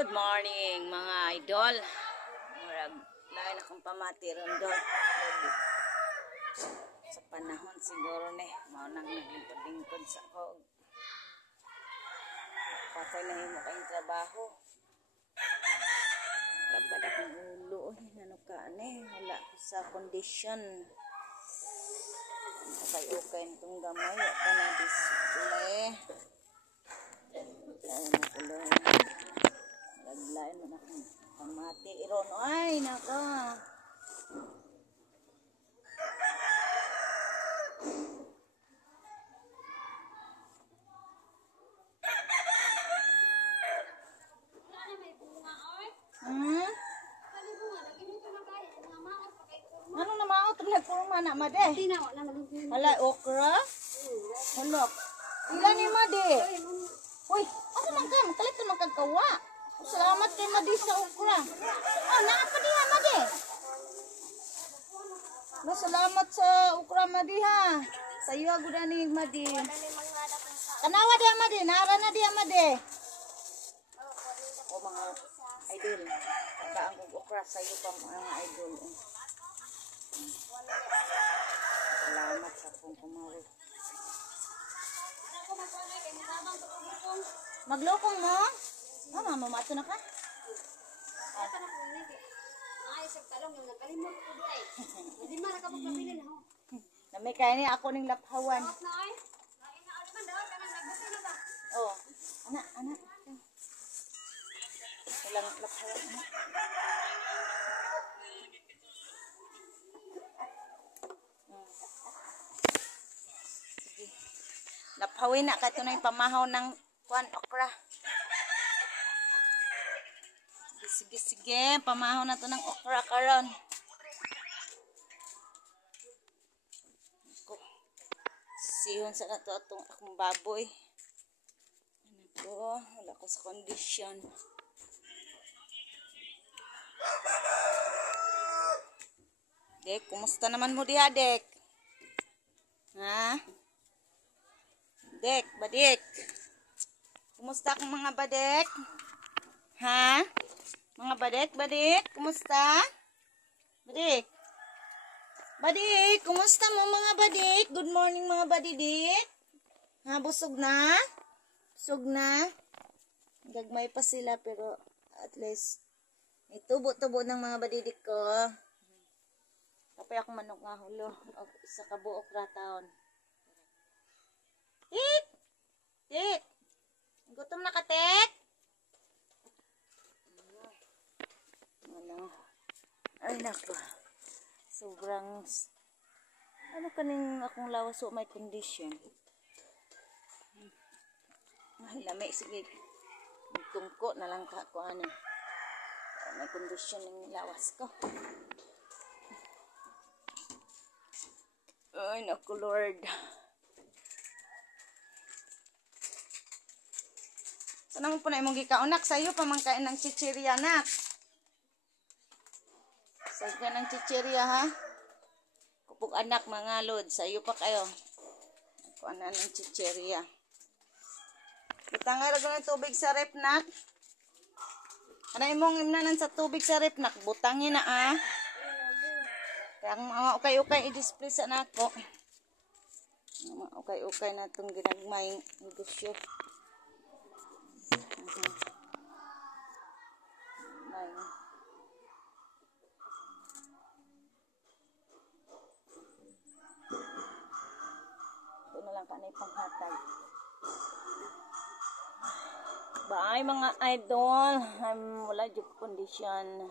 Good morning mga idol. Murag lain akong pamati ron do. Sa panahon siguro ni mao nang naglingkod-lingkod sa ko. Patay na himo kayong trabaho. Labad akong ulo ano ka ani wala ko sa kondisyon. Okay nitong gamay ka na display. Laglain mo na akong pamati iron. Ay naka ano na maot nagpurma na made wala okra hulok ilan ni made uy asa man ka kalit ka magkagawa salamat kay made sa okra naa pa diha made salamat sa okra made ha sayo agud ani made kanawa diha made nara na diha made o mga idol kaang kog okra sayo pa mga idol salamat sa pong kumari maglokong mo mama mamato na ka namay kaya ni ako ning laphawan oh anak ilang laphawan Laphawin na ka ito na yung pamahaw ng okra. Sige. Pamahaw na ito ng okra karon. Sihon sa na ito itong akong baboy. Ano ito? Wala ko sa kondisyon. Dek, kumusta naman mo diha, Dek? Ha? Dek, badik. Kumusta akong mga badek? Ha? Mga badik? Kumusta? Badik? Badik, kumusta mo mga badik? Good morning mga badidik. Ha, busog na? Busog na? Gagmay pa sila pero at least may tubo-tubo ng mga badidik ko. Kapay akong manok nga hulo. Isa ka buok rataon. Tik! Gutom na ka, Tik? Ano? Ay, nako. Sobrang... Ano kaning akong lawas o may condition? Ay, lamay. Sige. Tungko na lang ka ko ano. May condition ng lawas ko. Ay, naku, Lord. Sana mo po na imong gikaunak sa'yo pa man kain ng chichirya nak. Sa'yo ka ng chichirya ha. Kupog anak mga lod. Sa'yo pa kayo. Kuha na ng chichirya. Butang nga ng tubig sa rep nak. Ano imong imnanan sa tubig sa rep nak. Butangin na ah. Kaya ang mga ukay-ukay i-display sa nako. Mga ukay-ukay na itong ginagmayang negosyo. Ito na lang kanay panghatag. Bye mga idol. I'm wala job condition.